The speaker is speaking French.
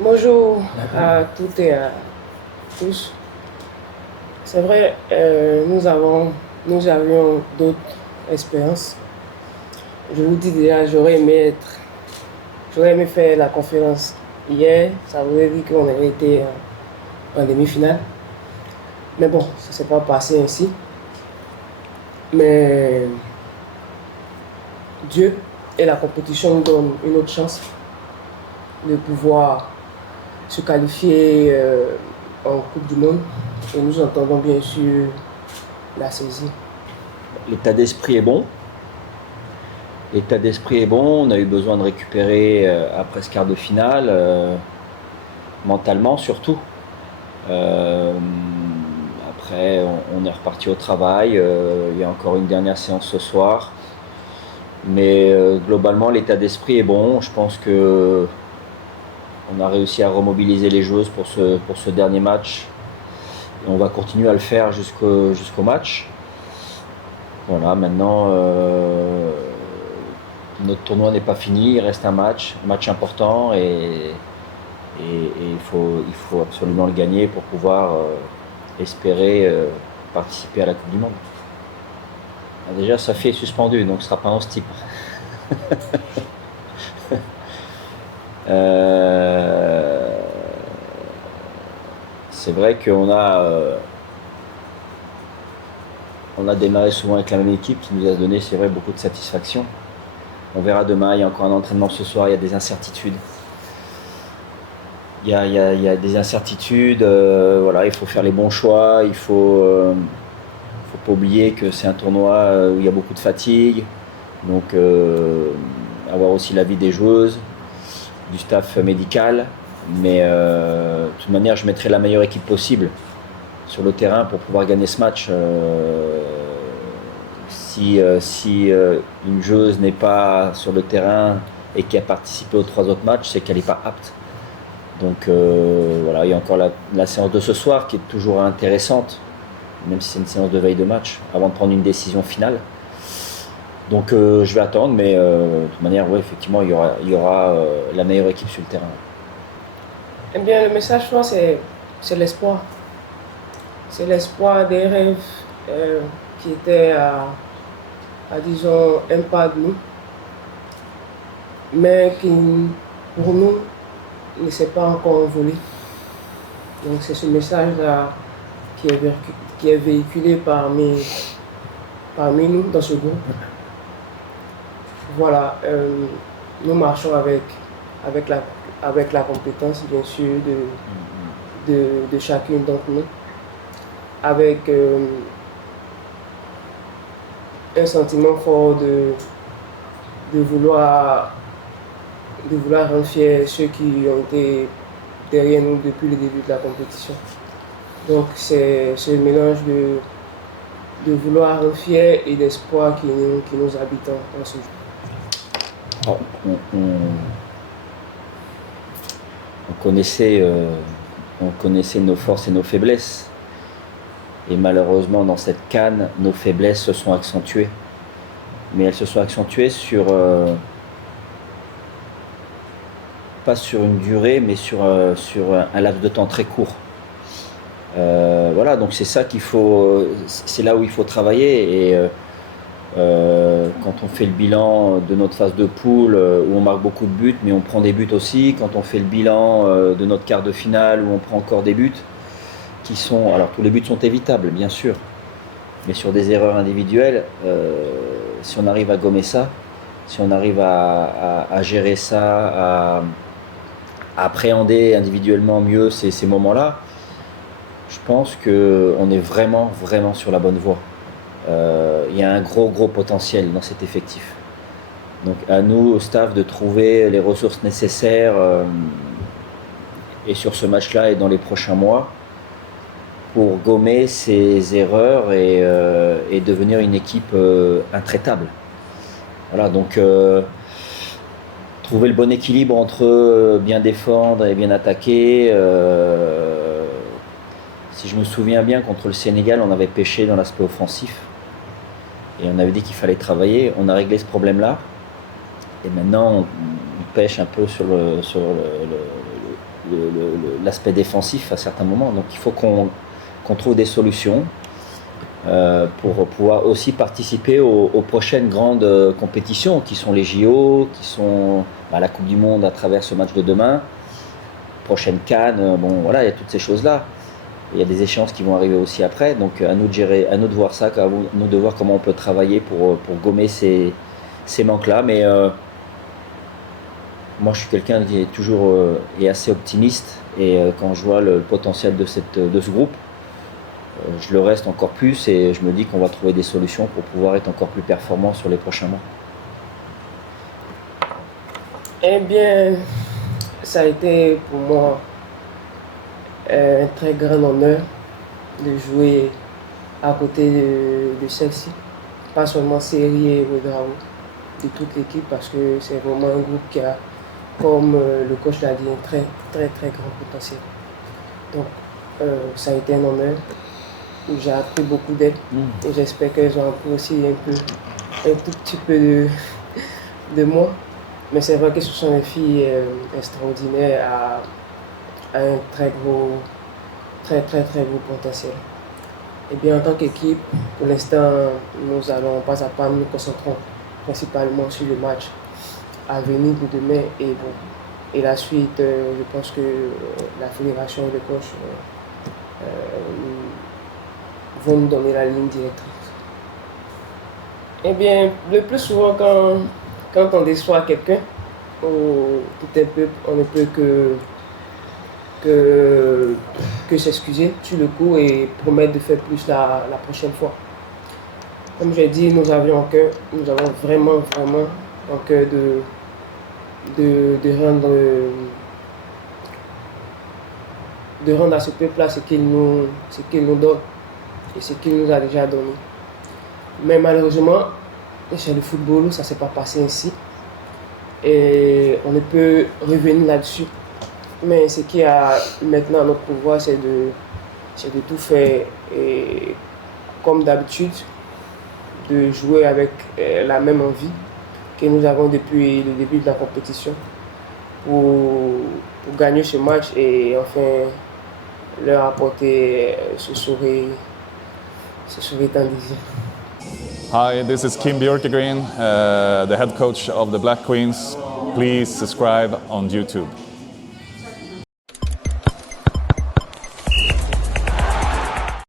Bonjour à toutes et à tous. C'est vrai, nous avions d'autres expériences. Je vous dis déjà, j'aurais aimé faire la conférence hier. Ça voudrait dire qu'on aurait été en demi-finale. Mais bon, ça ne s'est pas passé ainsi. Mais Dieu et la compétition nous donnent une autre chance de pouvoir se qualifier en Coupe du Monde. Et nous entendons bien sûr la saisie. L'état d'esprit est bon. L'état d'esprit est bon. On a eu besoin de récupérer après ce quart de finale, mentalement surtout. Après, on est reparti au travail. Il y a encore une dernière séance ce soir. Mais globalement, l'état d'esprit est bon. Je pense que on a réussi à remobiliser les joueuses pour ce dernier match. Et on va continuer à le faire jusqu'au match. Voilà, maintenant, notre tournoi n'est pas fini, il reste un match important et il faut absolument le gagner pour pouvoir espérer participer à la Coupe du Monde. Déjà, Safi est suspendu, donc ce ne sera pas en ce type. C'est vrai qu'on a démarré souvent avec la même équipe qui nous a donné, c'est vrai, beaucoup de satisfaction. On verra demain, il y a encore un entraînement ce soir, il y a des incertitudes. Il y a des incertitudes, voilà, il faut faire les bons choix, faut pas oublier que c'est un tournoi où il y a beaucoup de fatigue, donc avoir aussi l'avis des joueuses, du staff médical, mais de toute manière je mettrai la meilleure équipe possible sur le terrain pour pouvoir gagner ce match. Si une joueuse n'est pas sur le terrain et qui a participé aux 3 autres matchs, c'est qu'elle n'est pas apte. Donc voilà, il y a encore la séance de ce soir qui est toujours intéressante, même si c'est une séance de veille de match, avant de prendre une décision finale. Donc je vais attendre, mais de toute manière, oui, effectivement, il y aura la meilleure équipe sur le terrain. Eh bien, le message, je pense, c'est l'espoir. C'est l'espoir des rêves qui étaient disons, un pas de nous, mais qui, pour nous, ne s'est pas encore envolé. Donc, c'est ce message-là qui est véhiculé parmi nous dans ce groupe. Voilà, nous marchons avec la compétence, bien sûr, de chacune d'entre nous, avec un sentiment fort de vouloir rendre fiers ceux qui ont été derrière nous depuis le début de la compétition. Donc c'est ce mélange de vouloir rendre fiers et d'espoir qui nous habite en ce jour. Alors, on connaissait nos forces et nos faiblesses. Et malheureusement, dans cette CAN, nos faiblesses se sont accentuées. Mais elles se sont accentuées pas sur une durée, mais sur un laps de temps très court. Voilà, donc c'est là où il faut travailler. Et quand on fait le bilan de notre phase de poule, où on marque beaucoup de buts, mais on prend des buts aussi. Quand on fait le bilan de notre quart de finale, où on prend encore des buts, alors tous les buts sont évitables, bien sûr, mais sur des erreurs individuelles, si on arrive à gommer ça, si on arrive à gérer ça, à appréhender individuellement mieux ces moments-là, je pense qu'on est vraiment, vraiment sur la bonne voie. Il y a un gros potentiel dans cet effectif. Donc à nous, au staff, de trouver les ressources nécessaires et sur ce match-là et dans les prochains mois pour gommer ces erreurs et devenir une équipe intraitable. Voilà, donc trouver le bon équilibre entre bien défendre et bien attaquer. Si je me souviens bien, contre le Sénégal, on avait pêché dans l'aspect offensif. Et on avait dit qu'il fallait travailler. On a réglé ce problème-là. Et maintenant, on pêche un peu sur l'aspect défensif à certains moments. Donc il faut qu'on trouve des solutions pour pouvoir aussi participer aux prochaines grandes compétitions qui sont les JO, qui sont la Coupe du Monde à travers ce match de demain, prochaine Cannes, bon voilà, il y a toutes ces choses-là. Il y a des échéances qui vont arriver aussi après, donc à nous de gérer, à nous de voir ça, à nous de voir comment on peut travailler pour gommer ces manques-là. Mais moi je suis quelqu'un qui est toujours est assez optimiste, et quand je vois le potentiel de ce groupe, je le reste encore plus, et je me dis qu'on va trouver des solutions pour pouvoir être encore plus performant sur les prochains mois. Eh bien, ça a été pour moi un très grand honneur de jouer à côté de celle-ci. Pas seulement Seri et Ouedraogo, de toute l'équipe, parce que c'est vraiment un groupe qui a, comme le coach l'a dit, un très très très grand potentiel. Donc ça a été un honneur. J'ai appris beaucoup d'elles et j'espère qu'elles ont appris aussi un tout petit peu de moi. Mais c'est vrai que ce sont des filles extraordinaires à un très très gros potentiel. Et bien en tant qu'équipe, pour l'instant, nous allons pas à pas nous concentrons principalement sur le match à venir de demain et la suite. Je pense que la fédération et le coach vont nous donner la ligne directrice. Eh bien, le plus souvent quand on déçoit quelqu'un, ou tout un peu, on ne peut que s'excuser sur le coup et promettre de faire plus la prochaine fois. Comme j'ai dit, nous avons vraiment en cœur de rendre à ce peuple-là ce qu'il nous donne et ce qu'il nous a déjà donné. Mais malheureusement, chez le football, ça ne s'est pas passé ainsi. Et on ne peut revenir là-dessus. Mais ce qui a maintenant à notre pouvoir, c'est de tout faire et, comme d'habitude, de jouer avec la même envie que nous avons depuis le début de la compétition pour gagner ce match et enfin leur apporter ce sourire tant désir. Hi, this is Kim Björkegren, the head coach of the Black Queens. Please subscribe on YouTube.